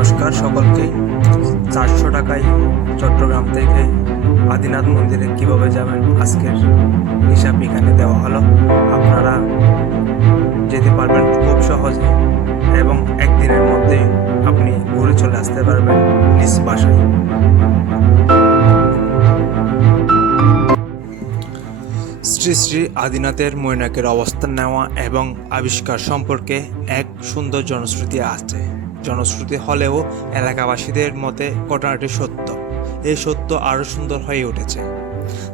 নমস্কার সকলকে। 400 টাকায় চট্টগ্রাম থেকে আদিনাথ মন্দিরে কিভাবে যাবেন আজকের হিসাব এখানে দেওয়া হলো। আপনারা যেতে পারবেন খুব সহজে এবং একদিনের মধ্যেই আপনি ঘুরে চলে আসতে পারবেন নিজ বাসায়। শ্রী শ্রী আদিনাথের মৈনাকের অবস্থান নেওয়া এবং আবিষ্কার সম্পর্কে এক সুন্দর জনশ্রুতি আছে। জনশ্রুতি হলেও এলাকাবাসীদের মতে ঘটনাটি সত্য। এই সত্য আরও সুন্দর হয়ে উঠেছে।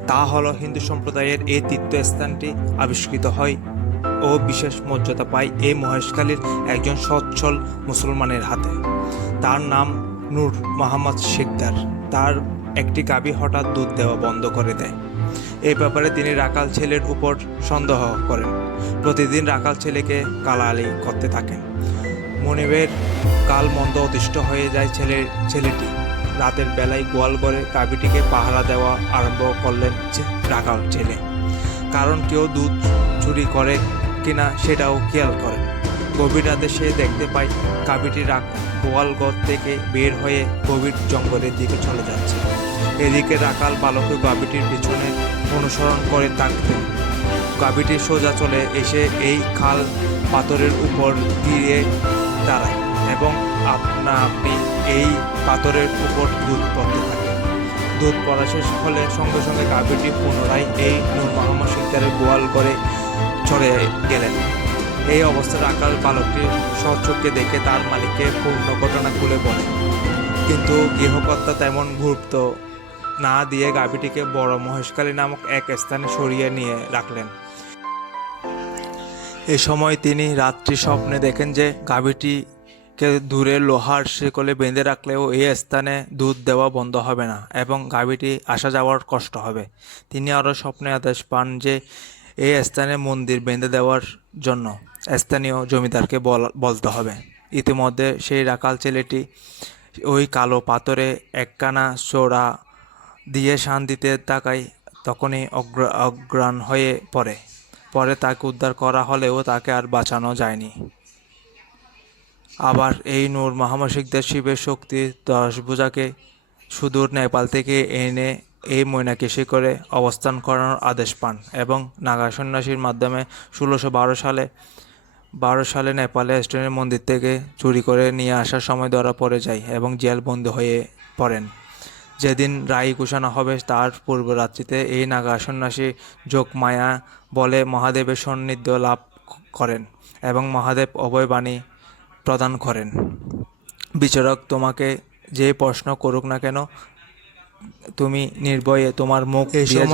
তা হলো হিন্দু সম্প্রদায়ের এই তীর্থস্থানটি আবিষ্কৃত হয় ও বিশেষ মর্যাদা পায় এই মহেশখালীর একজন সচ্ছল মুসলমানের হাতে। তার নাম নূর মোহাম্মদ শিকদার। তার একটি গাভী হঠাৎ দুধ দেওয়া বন্ধ করে দেয়। এই ব্যাপারে তিনি রাখাল ছেলের উপর সন্দেহ করেন। প্রতিদিন রাখাল ছেলেকে গালাগালি করতে থাকেন। মনিবের কাল মন্দ অতিষ্ঠ হয়ে যায় ছেলেটি। রাতের বেলায় গোয়াল ঘরে গাভীটিকে পাহারা দেওয়া আরম্ভ করলেন রাখাল ছেলে। কারণ কেউ দুধ চুরি করে কিনা সেটাও খেয়াল করেন। গভীর রাতে সে দেখতে পায় গাভীটি গোয়াল ঘর থেকে বের হয়ে গভীর জঙ্গলের দিকে চলে যাচ্ছে। এদিকে রাখাল বালক গাভীটির পিছনে অনুসরণ করে থাকতেন। গাভীটি সোজা চলে এসে এই খাল পাথরের উপর গিয়ে দাঁড়ায় এবং আপনা আপনি এই পাথরের উপর দুধ পড়তে থাকে। দুধ পড়া শেষ হলে সঙ্গে সঙ্গে গাভীটি পুনরায় এই নূর মোহাম্মদ শিকদারের গোয়াল ঘরে চলে গেলেন। এই অবস্থায় রাখাল বালকটি সচক্ষে দেখে তার মালিককে পূর্ণ ঘটনা খুলে বলে। কিন্তু গৃহকর্তা তেমন গুরুত্ব না দিয়ে গাভীটিকে বড় মহেশখালী নামক এক স্থানে সরিয়ে নিয়ে রাখলেন। এ সময় তিনি রাত্রি স্বপ্নে দেখেন যে গাভীটিকে দূরে লোহার শিকলে বেঁধে রাখলেও এই স্থানে দুধ দেওয়া বন্ধ হবে না এবং গাভীটি আসা যাওয়ার কষ্ট হবে। তিনি আরও স্বপ্নে আদেশ পান যে এই স্থানে মন্দির বেঁধে দেওয়ার জন্য স্থানীয় জমিদারকে বলতে হবে। ইতিমধ্যে সেই রাখাল ছেলেটি ওই কালো পাথরে একখানা চোরা দিয়ে শান দিতে তাকায়। তখনই অজ্ঞান হয়ে পরে তাকে উদ্ধার করা হলেও তাকে আর বাঁচানো যায়নি। আবার এই নূর মোহাম্মদ শিকদার শিবের শক্তি 10 ভুজাকে সুদূর নেপাল থেকে এনে এই মৈনাকে করে অবস্থান করানোর আদেশ পান এবং নাগা সন্ন্যাসীর মাধ্যমে 1612 সালে নেপালে স্টোনের মন্দির থেকে চুরি করে নিয়ে আসার সময় ধরা পড়ে যায় এবং জেলবন্দি হয়ে পড়েন। যেদিন রায় ঘোষণা হবে তার পূর্ব রাত্রিতে এই নাগা সন্ন্যাসী যোগমায়া বলে মহাদেবের সান্নিধ্য লাভ করেন এবং মহাদেব অভয়বাণী প্রদান করেন। বিচারক তোমাকে যে প্রশ্ন করুক না কেন তুমি নির্ভয়ে তোমার মুখ দিয়ে